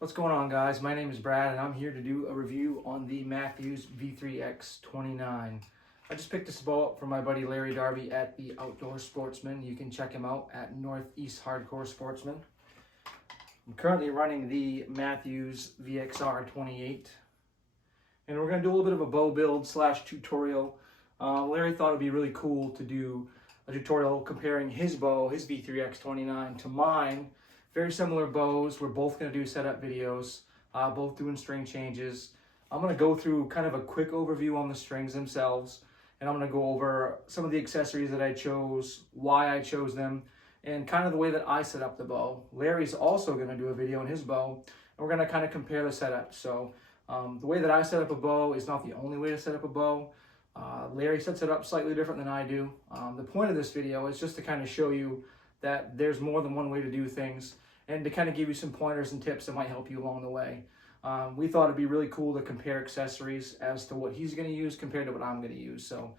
What's going on, guys? My name is Brad and I'm here to do a review on the Mathews V3X 29. I just picked this bow up from my buddy Larry Darby at the Outdoor Sportsman. You can check him out at Northeast Hardcore Sportsman. I'm currently running the Mathews VXR 28 and we're going to do a little bit of a bow build / tutorial. Larry thought it'd be really cool to do a tutorial comparing his bow, his V3X 29, to mine. Very similar bows. We're both going to do setup videos, both doing string changes. I'm going to go through kind of a quick overview on the strings themselves, and I'm going to go over some of the accessories that I chose, why I chose them, and kind of the way that I set up the bow. Larry's also going to do a video on his bow, and we're going to kind of compare the setup. So the way that I set up a bow is not the only way to set up a bow. Larry sets it up slightly different than I do. The point of this video is just to kind of show you that there's more than one way to do things and to kind of give you some pointers and tips that might help you along the way. We thought it'd be really cool to compare accessories as to what he's going to use compared to what I'm going to use. So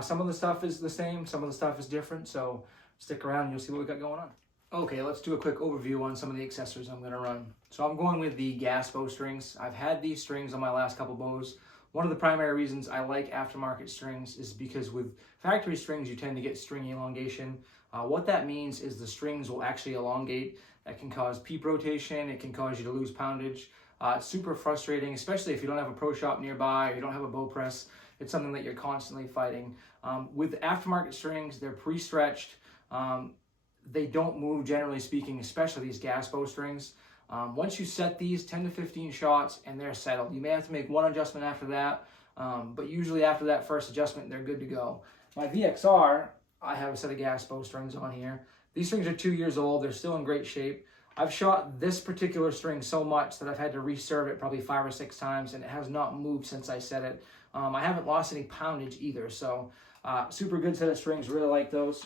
some of the stuff is the same, some of the stuff is different, so stick around and you'll see what we got going on. Okay, let's do a quick overview on some of the accessories I'm going to run. So I'm going with the gas bow strings. I've had these strings on my last couple bows. One of the primary reasons I like aftermarket strings is because with factory strings, you tend to get string elongation. What that means is the strings will actually elongate. That can cause peep rotation. It can cause you to lose poundage. It's super frustrating, especially if you don't have a pro shop nearby or you don't have a bow press. It's something that you're constantly fighting. With aftermarket strings, they're pre-stretched. They don't move, generally speaking, especially these gas bow strings. Once you set these 10 to 15 shots and they're settled, you may have to make one adjustment after that, but usually after that first adjustment, they're good to go. My VXR, I have a set of gas bow strings on here. These strings are 2 years old. They're still in great shape. I've shot this particular string so much that I've had to reserve it probably 5 or 6 times, and it has not moved since I set it. I haven't lost any poundage either, so super good set of strings. Really like those.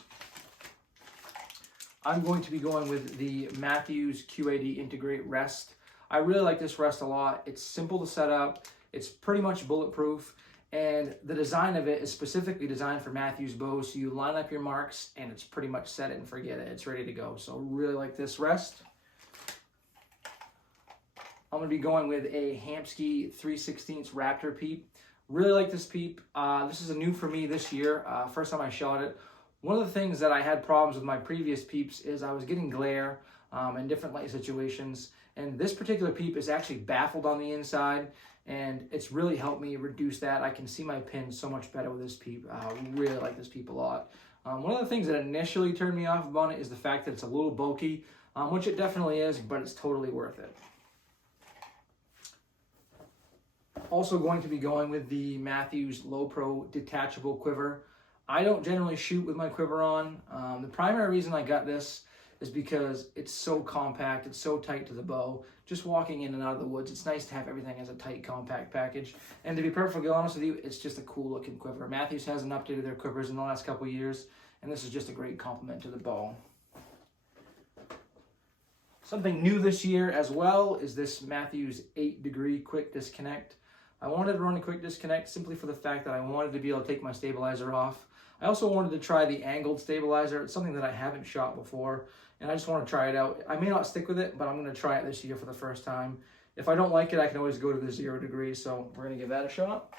I'm going to be going with the Mathews Q80 Integrate Rest. I really like this rest a lot. It's simple to set up. It's pretty much bulletproof. And the design of it is specifically designed for Mathews bows. So you line up your marks and it's pretty much set it and forget it. It's ready to go. So really like this rest. I'm going to be going with a Hamskea 3/16 Raptor peep. Really like this peep. This is a new for me this year. First time I shot it. One of the things that I had problems with my previous peeps is I was getting glare in different light situations. And this particular peep is actually baffled on the inside, and it's really helped me reduce that. I can see my pins so much better with this peep. I really like this peep a lot. One of the things that initially turned me off about it is the fact that it's a little bulky, which it definitely is, but it's totally worth it. Also going to be going with the Mathews Low Pro detachable quiver. I don't generally shoot with my quiver on. The primary reason I got this is because it's so compact, it's so tight to the bow. Just walking in and out of the woods, it's nice to have everything as a tight, compact package. And to be perfectly honest with you, it's just a cool looking quiver. Mathews hasn't updated their quivers in the last couple of years, and this is just a great compliment to the bow. Something new this year as well is this Mathews 8-degree quick disconnect. I wanted to run a quick disconnect simply for the fact that I wanted to be able to take my stabilizer off. I also wanted to try the angled stabilizer. It's something that I haven't shot before, and I just want to try it out. I may not stick with it, but I'm going to try it this year for the first time. If I don't like it, I can always go to the 0 degrees, so we're going to give that a shot.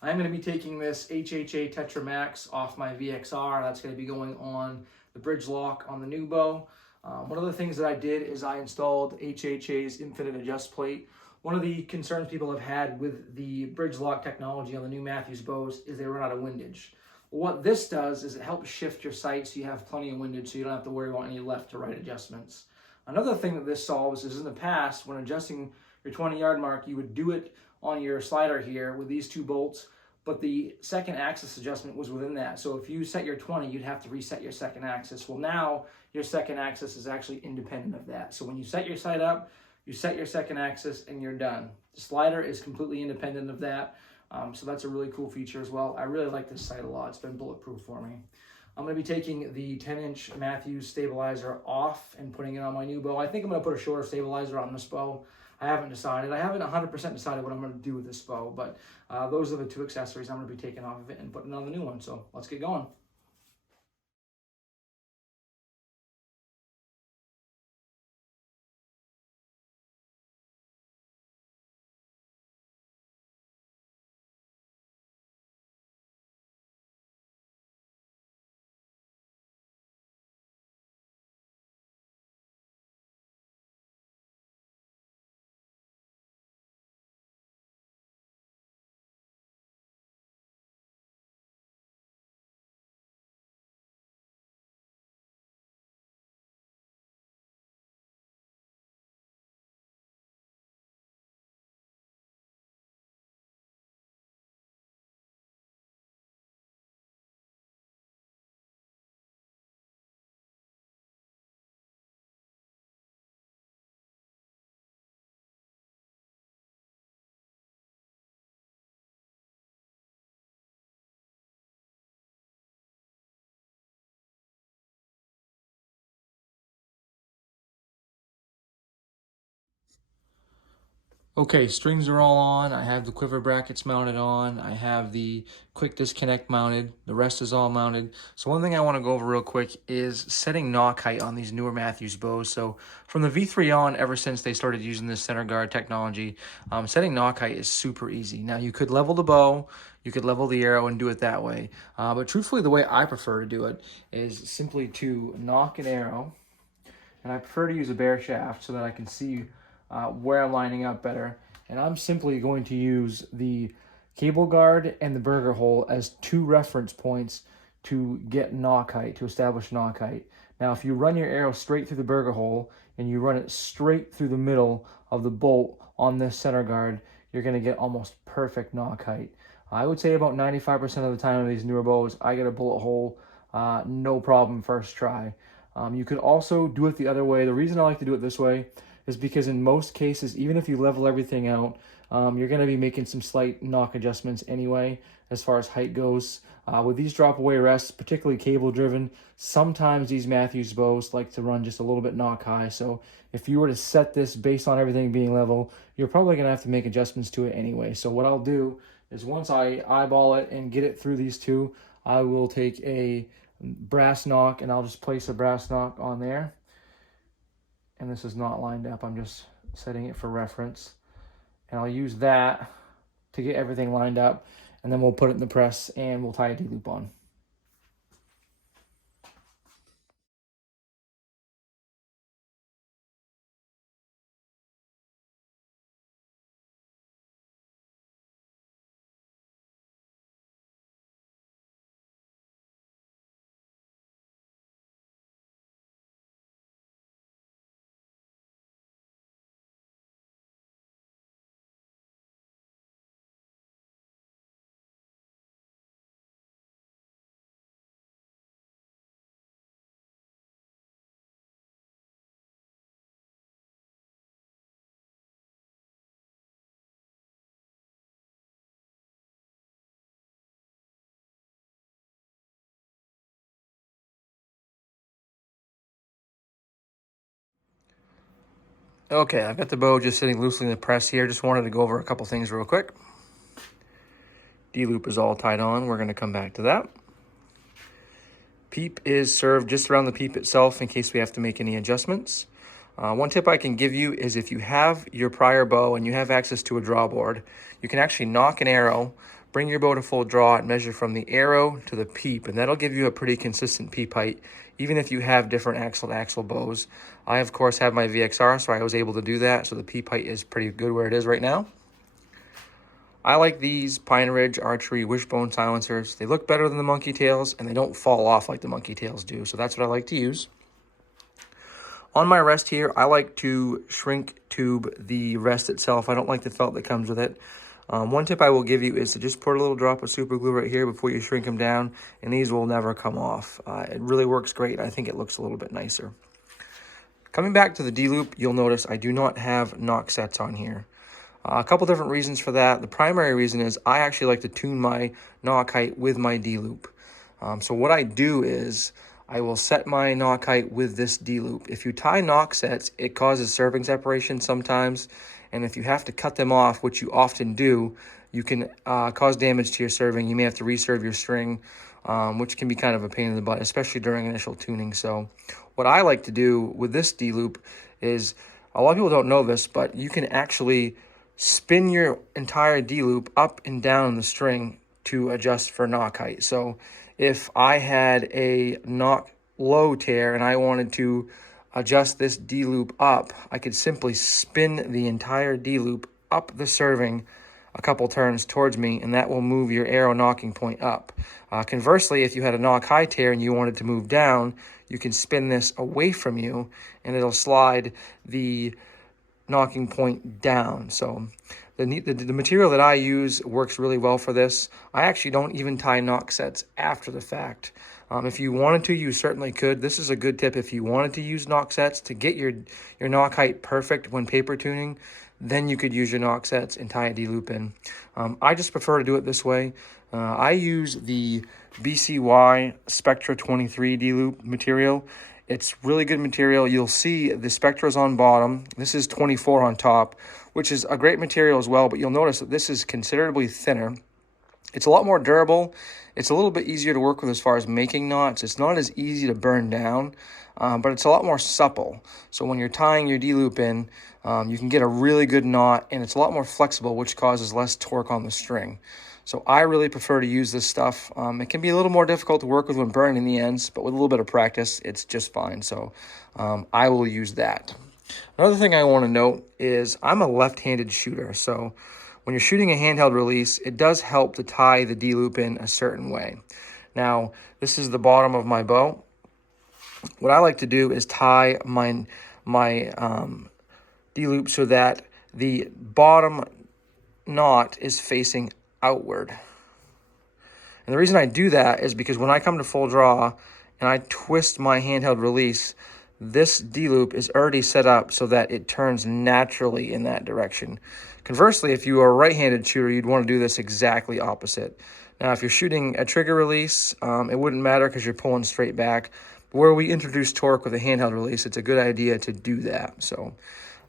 I'm going to be taking this HHA Tetra Max off my VXR. That's going to be going on the bridge lock on the new bow. One of the things that I did is I installed HHA's Infinite Adjust Plate. One of the concerns people have had with the bridge lock technology on the new Mathews bows is they run out of windage. What this does is it helps shift your sight so you have plenty of windage so you don't have to worry about any left to right adjustments. Another thing that this solves is in the past, when adjusting your 20-yard mark, you would do it on your slider here with these 2 bolts, but the second axis adjustment was within that. So if you set your 20, you'd have to reset your second axis. Well, now your second axis is actually independent of that. So when you set your sight up, you set your second axis and you're done. The slider is completely independent of that. So that's a really cool feature as well. I really like this sight a lot. It's been bulletproof for me. I'm going to be taking the 10-inch Mathews stabilizer off and putting it on my new bow. I think I'm going to put a shorter stabilizer on this bow. I haven't decided. I haven't 100% decided what I'm going to do with this bow, but those are the 2 accessories I'm going to be taking off of it and putting on the new one. So let's get going. Okay, strings are all on. I have the quiver brackets mounted on. I have the quick disconnect mounted. The rest is all mounted. So one thing I want to go over real quick is setting nock height on these newer Mathews bows. So from the V3 on, ever since they started using this center guard technology, setting nock height is super easy. Now you could level the bow, you could level the arrow and do it that way. But truthfully, the way I prefer to do it is simply to nock an arrow. And I prefer to use a bare shaft so that I can see where I'm lining up better. And I'm simply going to use the cable guard and the burger hole as two reference points to get nock height, to establish nock height. Now, if you run your arrow straight through the burger hole and you run it straight through the middle of the bolt on this center guard, you're going to get almost perfect nock height. I would say about 95% of the time of these newer bows, I get a bullet hole, no problem, first try. You could also do it the other way. The reason I like to do it this way is because in most cases, even if you level everything out, you're going to be making some slight nock adjustments anyway as far as height goes. With these drop away rests, particularly cable driven, sometimes these Mathews bows like to run just a little bit nock high. So if you were to set this based on everything being level, you're probably going to have to make adjustments to it anyway. So what I'll do is once I eyeball it and get it through these two, I will take a brass nock and I'll just place a brass nock on there. And this is not lined up, I'm just setting it for reference. And I'll use that to get everything lined up, and then we'll put it in the press and we'll tie a D-loop on. Okay, I've got the bow just sitting loosely in the press here. Just wanted to go over a couple things real quick. D-loop is all tied on. We're going to come back to that. Peep is served just around the peep itself in case we have to make any adjustments. One tip I can give you is if you have your prior bow and you have access to a draw board, you can actually nock an arrow, bring your bow to full draw, and measure from the arrow to the peep, and that'll give you a pretty consistent peep height, even if you have different axle-to-axle bows. I, of course, have my VXR, so I was able to do that, so the peep height is pretty good where it is right now. I like these Pine Ridge Archery wishbone silencers. They look better than the monkey tails, and they don't fall off like the monkey tails do, so that's what I like to use. On my rest here, I like to shrink tube the rest itself. I don't like the felt that comes with it. One tip I will give you is to just put a little drop of super glue right here before you shrink them down, and these will never come off. It really works great. I think it looks a little bit nicer. Coming back to the D-loop, you'll notice I do not have nock sets on here. A couple different reasons for that. The primary reason is I actually like to tune my nock height with my D-loop. So what I do is I will set my nock height with this D-loop. If you tie nock sets, it causes serving separation sometimes, and if you have to cut them off, which you often do, you can cause damage to your serving. You may have to reserve your string, which can be kind of a pain in the butt, especially during initial tuning. So what I like to do with this D-loop is, a lot of people don't know this, but you can actually spin your entire D-loop up and down the string to adjust for nock height. So if I had a nock low tear and I wanted to adjust this D-loop up, I could simply spin the entire D-loop up the serving a couple turns towards me, and that will move your arrow nocking point up. Conversely, if you had a nock high tear and you wanted to move down, you can spin this away from you and it'll slide the nocking point down. So the material that I use works really well for this. I actually don't even tie nock sets after the fact. If you wanted to, you certainly could. This is a good tip. If you wanted to use nock sets to get your nock height perfect when paper tuning, then you could use your nock sets and tie a D-loop in. I just prefer to do it this way. I use the BCY Spectra 23 D-loop material. It's really good material. You'll see the Spectra's on bottom. This is 24 on top, which is a great material as well, but you'll notice that this is considerably thinner. It's a lot more durable. It's a little bit easier to work with as far as making knots. It's not as easy to burn down, but it's a lot more supple. So when you're tying your D-loop in, you can get a really good knot, and it's a lot more flexible, which causes less torque on the string. So I really prefer to use this stuff. It can be a little more difficult to work with when burning the ends, but with a little bit of practice, it's just fine. So I will use that. Another thing I want to note is I'm a left-handed shooter. So when you're shooting a handheld release, it does help to tie the D-loop in a certain way. Now, this is the bottom of my bow. What I like to do is tie my D-loop so that the bottom knot is facing outward. And the reason I do that is because when I come to full draw and I twist my handheld release, this D-loop is already set up so that it turns naturally in that direction. Conversely, if you are a right-handed shooter, you'd want to do this exactly opposite. Now, if you're shooting a trigger release, it wouldn't matter because you're pulling straight back. But where we introduce torque with a handheld release, it's a good idea to do that. So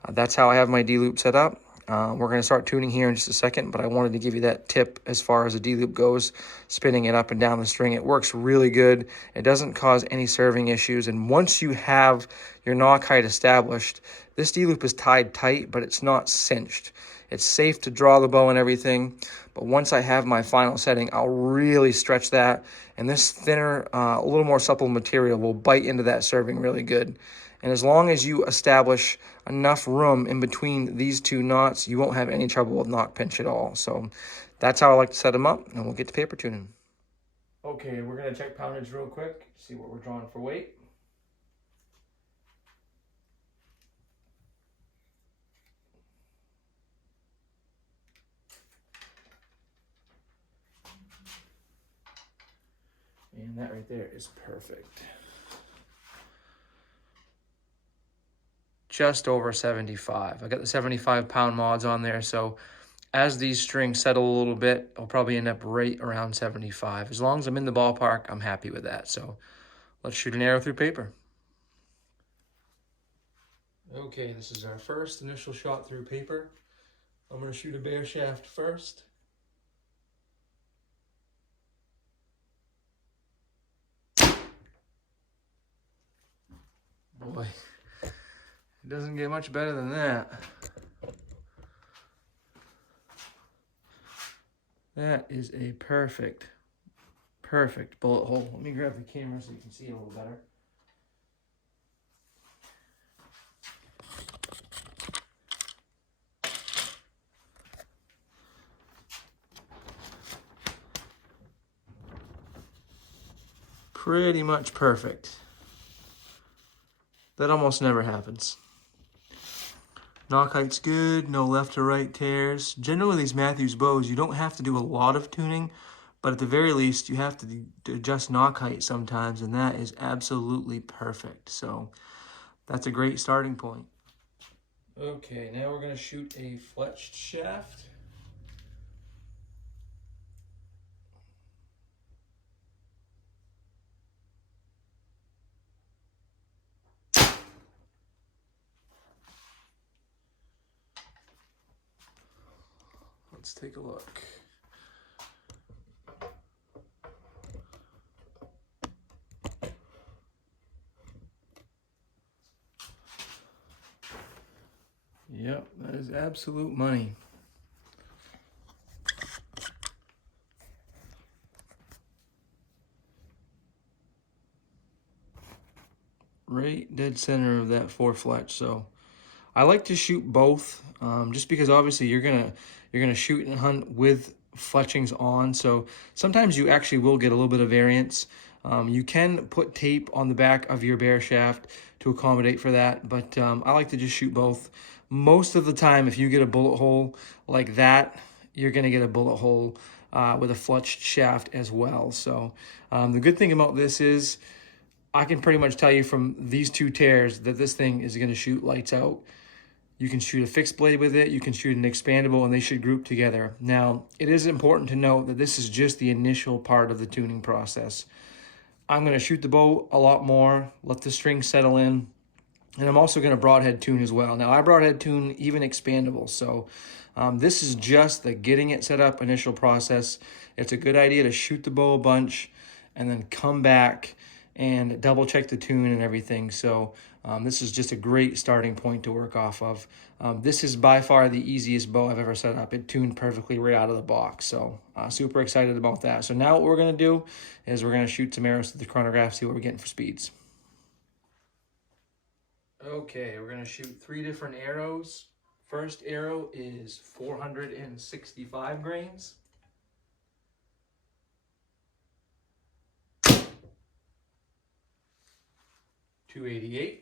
that's how I have my D-loop set up. We're going to start tuning here in just a second, but I wanted to give you that tip as far as the D-loop goes, spinning it up and down the string. It works really good. It doesn't cause any serving issues. And once you have your nock height established, this D-loop is tied tight, but it's not cinched. It's safe to draw the bow and everything, but once I have my final setting, I'll really stretch that, and this thinner, a little more supple material will bite into that serving really good. And as long as you establish enough room in between these two knots, you won't have any trouble with nock pinch at all. So that's how I like to set them up, and we'll get to paper tuning. Okay, we're going to check poundage real quick, see what we're drawing for weight. And that right there is perfect. Just over 75. I got the 75 pound mods on there, so as these strings settle a little bit, I'll probably end up right around 75. As long as I'm in the ballpark, I'm happy with that. So let's shoot an arrow through paper. Okay, this is our first initial shot through paper. I'm going to shoot a bare shaft first. Boy, it doesn't get much better than that. That is a perfect bullet hole. Let me grab the camera so you can see it a little better. Pretty much perfect. That almost never happens. Nock height's good, no left to right tears. Generally, these Mathews bows, you don't have to do a lot of tuning, but at the very least, you have to adjust nock height sometimes, and that is absolutely perfect. So that's a great starting point. Okay, now we're going to shoot a fletched shaft. Let's take a look. Yep, that is absolute money. Right dead center of that 4 fletch. So I like to shoot both, just because obviously you're gonna shoot and hunt with fletchings on. So sometimes you actually will get a little bit of variance. You can put tape on the back of your bare shaft to accommodate for that, but I like to just shoot both. Most of the time, if you get a bullet hole like that, you're gonna get a bullet hole with a fletched shaft as well. So the good thing about this is I can pretty much tell you from these 2 tears that this thing is gonna shoot lights out. You can shoot a fixed blade with it, you can shoot an expandable, and they should group together. Now, it is important to note that this is just the initial part of the tuning process. I'm going to shoot the bow a lot more, let the string settle in, and I'm also going to broadhead tune as well. Now, I broadhead tune even expandable, so this is just the getting it set up initial process. It's a good idea to shoot the bow a bunch and then come back and double check the tune and everything. So this is just a great starting point to work off of. This is by far the easiest bow I've ever set up. It tuned perfectly right out of the box, so super excited about that. So now what we're going to do is we're going to shoot some arrows to the chronograph, see what we're getting for speeds. Okay, we're going to shoot 3 different arrows. First arrow is 465 grains. .288.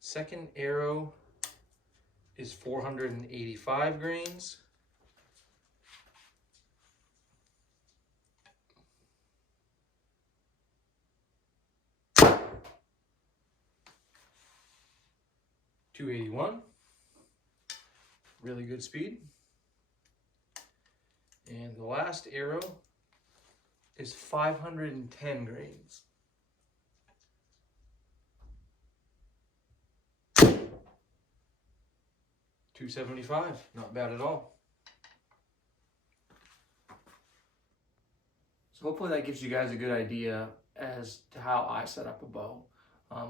Second arrow is 485 grains. .281. Really good speed. And the last arrow is 510 grains. .275, not bad at all. So hopefully that gives you guys a good idea as to how I set up a bow.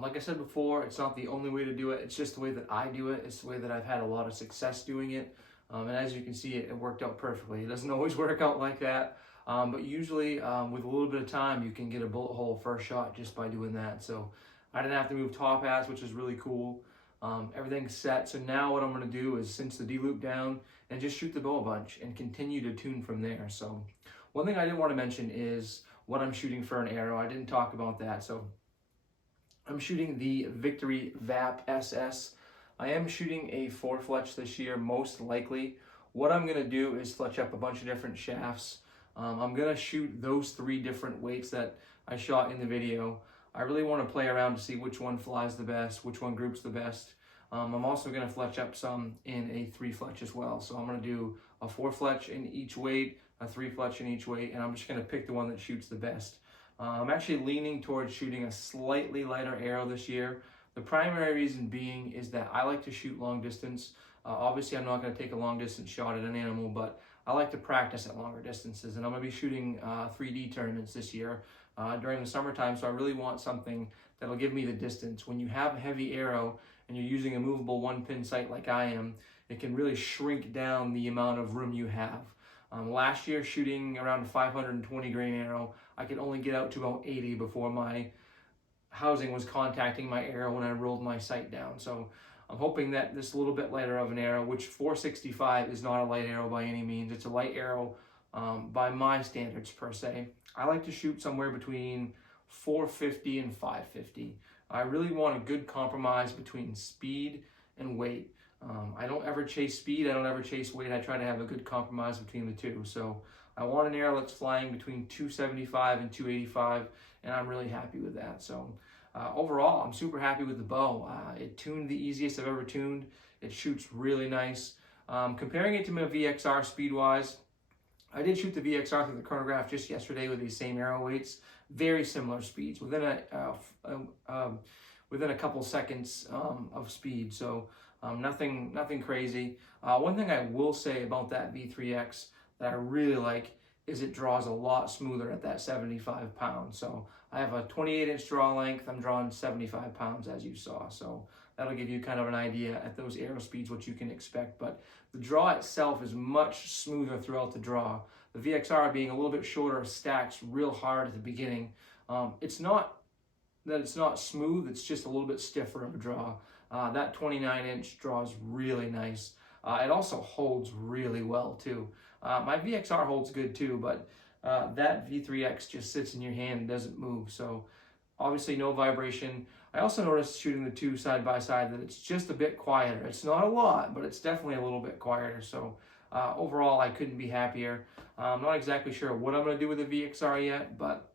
Like I said before, it's not the only way to do it. It's just the way that I do it. It's the way that I've had a lot of success doing it. And as you can see, it worked out perfectly. It doesn't always work out like that. But usually with a little bit of time, you can get a bullet hole first shot just by doing that. So I didn't have to move top hats, which is really cool. Everything's set. So now what I'm going to do is cinch the D-loop down and just shoot the bow a bunch and continue to tune from there. So one thing I didn't want to mention is what I'm shooting for an arrow. I didn't talk about that. So I'm shooting the Victory VAP SS. I am shooting a 4-fletch this year, most likely. What I'm going to do is fletch up a bunch of different shafts. I'm going to shoot those 3 different weights that I shot in the video. I really want to play around to see which one flies the best, which one groups the best. I'm also going to fletch up some in a 3-fletch as well. So I'm going to do a 4-fletch in each weight, a 3-fletch in each weight, and I'm just going to pick the one that shoots the best. I'm actually leaning towards shooting a slightly lighter arrow this year. The primary reason being is that I like to shoot long distance. Obviously, I'm not going to take a long distance shot at an animal, but I like to practice at longer distances, and I'm going to be shooting 3D tournaments this year during the summertime, so I really want something that'll give me the distance. When you have a heavy arrow and you're using a movable 1-pin sight like I am, it can really shrink down the amount of room you have. Last year, shooting around a 520 grain arrow, I could only get out to about 80 before my housing was contacting my arrow when I rolled my sight down. So I'm hoping that this little bit lighter of an arrow, which 465 is not a light arrow by any means. It's a light arrow by my standards per se. I like to shoot somewhere between 450 and 550. I really want a good compromise between speed and weight. I don't ever chase speed, I don't ever chase weight. I try to have a good compromise between the two. So I want an arrow that's flying between 275 and 285, and I'm really happy with that. So overall, I'm super happy with the bow. It tuned the easiest I've ever tuned. It shoots really nice. Comparing it to my VXR speed-wise, I did shoot the VXR through the chronograph just yesterday with these same arrow weights. Very similar speeds, within a couple seconds of speed. So nothing crazy. One thing I will say about that V3X that I really like is it draws a lot smoother at that 75 pounds. So I have a 28-inch draw length. I'm drawing 75 pounds as you saw. So that'll give you kind of an idea at those arrow speeds what you can expect. But the draw itself is much smoother throughout the draw. The VXR being a little bit shorter stacks real hard at the beginning. It's not that it's not smooth, it's just a little bit stiffer of a draw. That 29-inch draws really nice. It also holds really well too. My VXR holds good too, but that V3X just sits in your hand and doesn't move. So obviously no vibration. I also noticed shooting the two side by side that it's just a bit quieter. It's not a lot, but it's definitely a little bit quieter. So overall, I couldn't be happier. I'm not exactly sure what I'm going to do with the VXR yet, but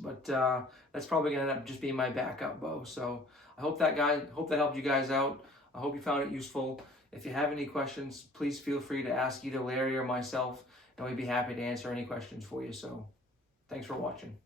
that's probably going to end up just being my backup bow. So I hope that helped you guys out. I hope you found it useful. If you have any questions, please feel free to ask either Larry or myself, and we'd be happy to answer any questions for you. So Thanks for watching.